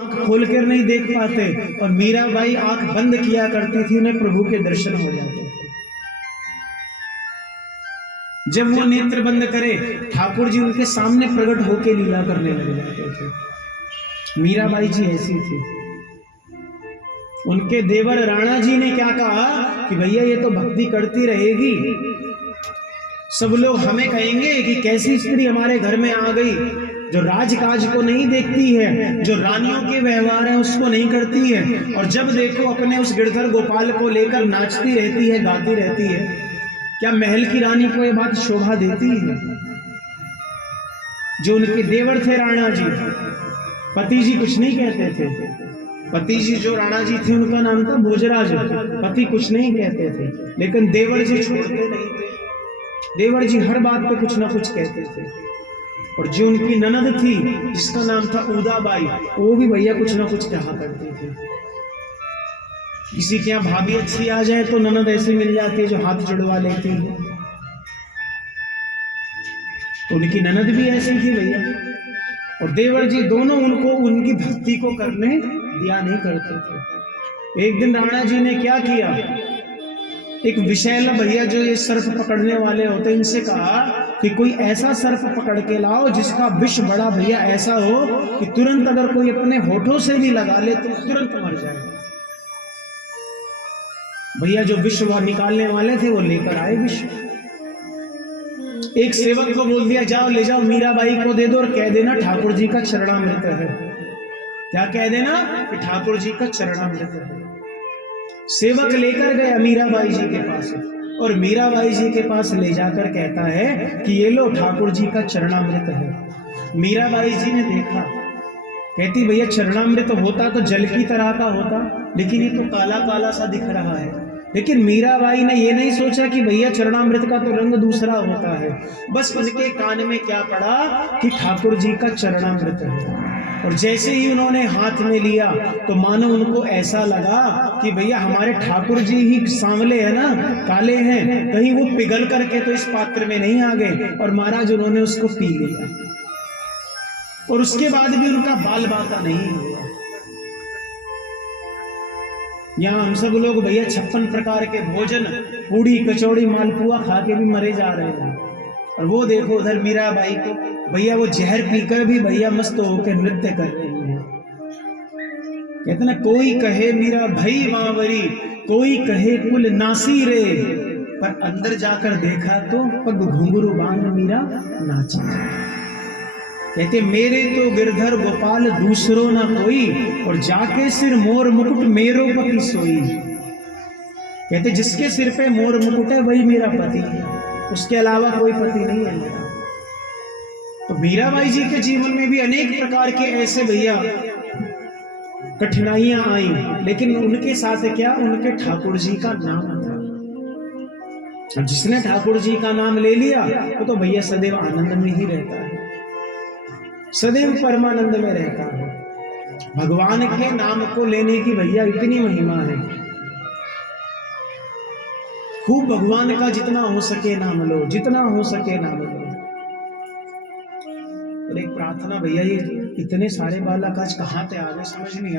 आंख खोलकर नहीं देख पाते और मीराबाई आंख बंद किया करती थी, उन्हें प्रभु के दर्शन हो जाते थे। जब वो नेत्र बंद करे, ठाकुर जी उनके सामने प्रकट होकर लीला करने लग जाते थे। मीराबाई जी ऐसी थी। उनके देवर राणा जी ने क्या कहा कि भैया ये तो भक्ति करती रहेगी, सब लोग हमें कहेंगे कि कैसी स्त्री हमारे घर में आ गई, जो राजकाज को नहीं देखती है, जो रानियों के व्यवहार है उसको नहीं करती है, और जब देखो अपने उस गिरधर गोपाल को लेकर नाचती रहती है, गाती रहती है। क्या महल की रानी को ये बात शोभा देती है? जो उनके देवर थे राणा जी, पति जी कुछ नहीं कहते थे। पति जी जो राणा जी थे उनका नाम था भोजराज, पति कुछ नहीं कहते थे, लेकिन देवर जी छोड़ते नहीं थे। देवर जी हर बात पे कुछ ना कुछ कहते थे। और जो उनकी ननद थी जिसका नाम था उदाबाई, वो भी भैया कुछ ना कुछ कहा करती थी। किसी के यहाँ भाभी अच्छी आ जाए तो ननद ऐसी मिल जाती है जो हाथ जुड़वा लेती है। उनकी ननद भी ऐसी थी भैया। और देवर जी दोनों उनको उनकी भक्ति को करने दिया नहीं करते थे। एक दिन राणा जी ने क्या किया, एक विषैला भैया जो ये सर्प पकड़ने वाले होते, इनसे कहा कि कोई ऐसा सर्प पकड़ के लाओ जिसका विष बड़ा भैया ऐसा हो कि तुरंत अगर कोई अपने होठों से भी लगा ले तो तुरंत मर जाए। भैया जो विष वह निकालने वाले थे वो लेकर आए विष। एक सेवक को बोल दिया, जाओ ले जाओ मीराबाई को दे दो और कह देना ठाकुर जी का चरणामृत है। क्या कह देना कि ठाकुर जी का चरणामृत है। सेवक लेकर गया मीराबाई जी के पास, और मीराबाई जी के पास ले जाकर कहता है कि ये लो ठाकुर जी का चरणामृत है। मीराबाई जी ने देखा, कहती भैया चरणामृत होता तो जल की तरह का होता, लेकिन ये तो काला काला सा दिख रहा है। लेकिन मीराबाई ने ये नहीं सोचा कि भैया चरणामृत का तो रंग दूसरा होता है। बस उनके कान में क्या पड़ा कि ठाकुर जी का चरणामृत है। और जैसे ही उन्होंने हाथ में लिया तो मानो उनको ऐसा लगा कि भैया हमारे ठाकुर जी ही सांवले हैं ना, काले हैं, कहीं वो पिघल करके तो इस पात्र में नहीं आ गए। और महाराज उन्होंने उसको पी लिया, और उसके बाद भी उनका बाल बाका नहीं हुआ। यहाँ हम सब लोग भैया 56 प्रकार के भोजन, पूड़ी कचौड़ी मालपुआ खा के भी मरे जा रहे हैं, और वो देखो उधर मीराबाई को भैया वो जहर पीकर भी भैया मस्त होकर नृत्य कर रही है। कहते ना, कोई कहे मीरा भई वांवरी, कोई कहे कुल नासी रे, पर अंदर जाकर देखा तो पग घुंघरू बांध मीरा नाची। कहते मेरे तो गिरधर गोपाल दूसरो ना कोई, और जाके सिर मोर मुकुट मेरो पति सोई। कहते जिसके सिर पे मोर मुकुट है वही मेरा पति है, उसके अलावा कोई पति नहीं है मेरा। तो मीराबाई जी के जीवन में भी अनेक प्रकार के ऐसे भैया कठिनाइयां आई, लेकिन उनके साथ क्या, उनके ठाकुर जी का नाम था। जिसने ठाकुर जी का नाम ले लिया वो तो भैया सदैव आनंद में ही रहता है, सदैव परमानंद में रहता है। भगवान के नाम को लेने की भैया इतनी महिमा है। खूब भगवान का जितना हो सके नाम लो, जितना हो सके नाम लो। और एक प्रार्थना भैया, ये इतने सारे बालक आज कहाँ पे आ गए समझ नहीं